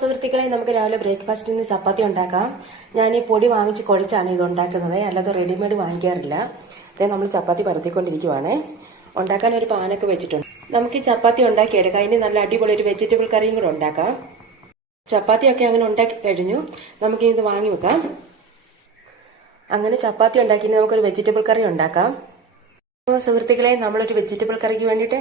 സുഹൃത്തുക്കളെ, നമുക്ക് രാവിലെ ബ്രേക്ക്ഫാസ്റ്റിന് ചപ്പാത്തി ഉണ്ടാക്കാം. ഞാൻ ഈ പൊടി വാങ്ങിച്ച് കുഴച്ചാണ് ഇത് ഉണ്ടാക്കുന്നത്, അല്ലാതെ റെഡിമെയ്ഡ് വാങ്ങിക്കാറില്ല. അതായത് നമ്മൾ ചപ്പാത്തി പരത്തിക്കൊണ്ടിരിക്കുവാണ്. ഉണ്ടാക്കാൻ ഒരു പാനൊക്കെ വെച്ചിട്ടുണ്ട്. നമുക്ക് ഈ ചപ്പാത്തി ഉണ്ടാക്കിയെടുക്കാം. ഇനി നല്ല അടിപൊളി ഒരു വെജിറ്റബിൾ കറിയും കൂടെ ഉണ്ടാക്കാം. ചപ്പാത്തിയൊക്കെ അങ്ങനെ ഉണ്ടാക്കി കഴിഞ്ഞു. നമുക്ക് ഇത് വാങ്ങി വെക്കാം. അങ്ങനെ ചപ്പാത്തി ഉണ്ടാക്കി നമുക്കൊരു വെജിറ്റബിൾ കറി ഉണ്ടാക്കാം. സുഹൃത്തുക്കളെ, നമ്മളൊരു വെജിറ്റബിൾ കറിക്ക് വേണ്ടിയിട്ട്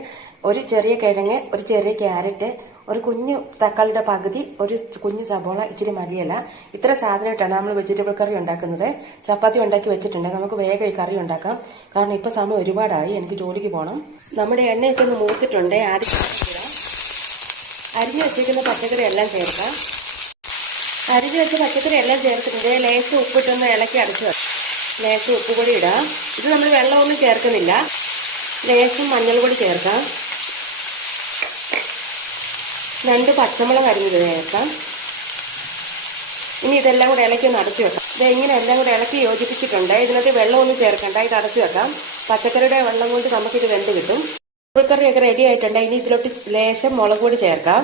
ഒരു ചെറിയ കിഴങ്ങ്, ഒരു ചെറിയ ക്യാരറ്റ്, ഒരു കുഞ്ഞു തക്കാളിയുടെ പകുതി, ഒരു കുഞ്ഞു സബോള, ഇച്ചിരി മല്ലിയില, ഇത്ര സാധനമായിട്ടാണ് നമ്മൾ വെജിറ്റബിൾ കറി ഉണ്ടാക്കുന്നത്. ചപ്പാത്തി ഉണ്ടാക്കി വെച്ചിട്ടുണ്ട്. നമുക്ക് വേഗം ഈ കറി ഉണ്ടാക്കാം. കാരണം ഇപ്പൊ സമയം ഒരുപാടായി, എനിക്ക് ജോലിക്ക് പോകണം. നമ്മുടെ എണ്ണയൊക്കെ ഒന്ന് മൂത്തിട്ടുണ്ട്. ആദ്യം അരിഞ്ഞു വെച്ചിരിക്കുന്ന പച്ചക്കറി എല്ലാം ചേർക്കാം. അരിഞ്ഞു വെച്ച പച്ചക്കറി എല്ലാം ചേർത്തിട്ടുണ്ട്. ലേശം ഉപ്പിട്ടൊന്ന് ഇളക്കി അടച്ചു വെക്കാം. ലേശം ഉപ്പ് പൊടി ഇടാം. ഇത് നമ്മൾ വെള്ളമൊന്നും ചേർക്കുന്നില്ല. ലേശം മഞ്ഞൾ പൊടി ചേർക്കാം. 2 പച്ചമുളക് അരിഞ്ഞത് ചേർക്കാം. ഇനി ഇതെല്ലാം കൂടെ ഇളക്കി ഒന്ന് അടച്ചു വെക്കാം. ഇത് ഇങ്ങനെ എല്ലാം കൂടെ ഇളക്കി യോജിപ്പിച്ചിട്ടുണ്ട്. ഇതിനകത്ത് വെള്ളമൊന്നും ചേർക്കണ്ട. ഇത് അടച്ചു വെക്കാം. പച്ചക്കറിയുടെ വെള്ളം കൊണ്ട് നമുക്കിത് വെന്ത് കിട്ടും. കറിയൊക്കെ റെഡി ആയിട്ടുണ്ട്. ഇനി ഇതിലോട്ട് ലേശം മുളക് പൊടി ചേർക്കാം.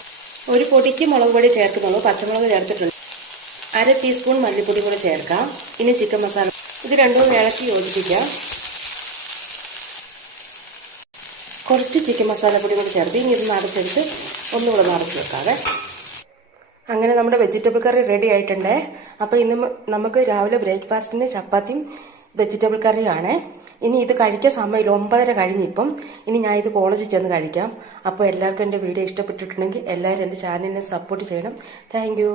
ഒരു പൊടിക്ക് മുളക് പൊടി ചേർക്കുന്നുള്ളൂ. പച്ചമുളക് ചേർത്തിട്ടുണ്ട്. 1/2 ടീസ്പൂൺ മല്ലിപ്പൊടി കൂടെ ചേർക്കാം. ഇനി ചിക്കൻ മസാല. ഇത് രണ്ടും ഇളക്കി യോജിപ്പിക്കാം. കുറച്ച് ചിക്കൻ മസാലപ്പൊടി കൂടി ചേർത്ത് ഇനി ഇത് അടച്ചെടുത്ത് ഒന്നുകൂടെ അടച്ചു വെക്കാതെ. അങ്ങനെ നമ്മുടെ വെജിറ്റബിൾ കറി റെഡി ആയിട്ടുണ്ട്. അപ്പോൾ ഇന്ന് നമുക്ക് രാവിലെ ബ്രേക്ക്ഫാസ്റ്റിന് ചപ്പാത്തിയും വെജിറ്റബിൾ കറിയാണ്. ഇനി ഇത് കഴിക്കാൻ സമയം 9:30 കഴിഞ്ഞിപ്പം. ഇനി ഞാൻ ഇത് കോളേജിൽ ചെന്ന് കഴിക്കാം. അപ്പോൾ എല്ലാവർക്കും എൻ്റെ വീഡിയോ ഇഷ്ടപ്പെട്ടിട്ടുണ്ടെങ്കിൽ എല്ലാവരും എൻ്റെ ചാനലിനെ സപ്പോർട്ട് ചെയ്യണം. താങ്ക്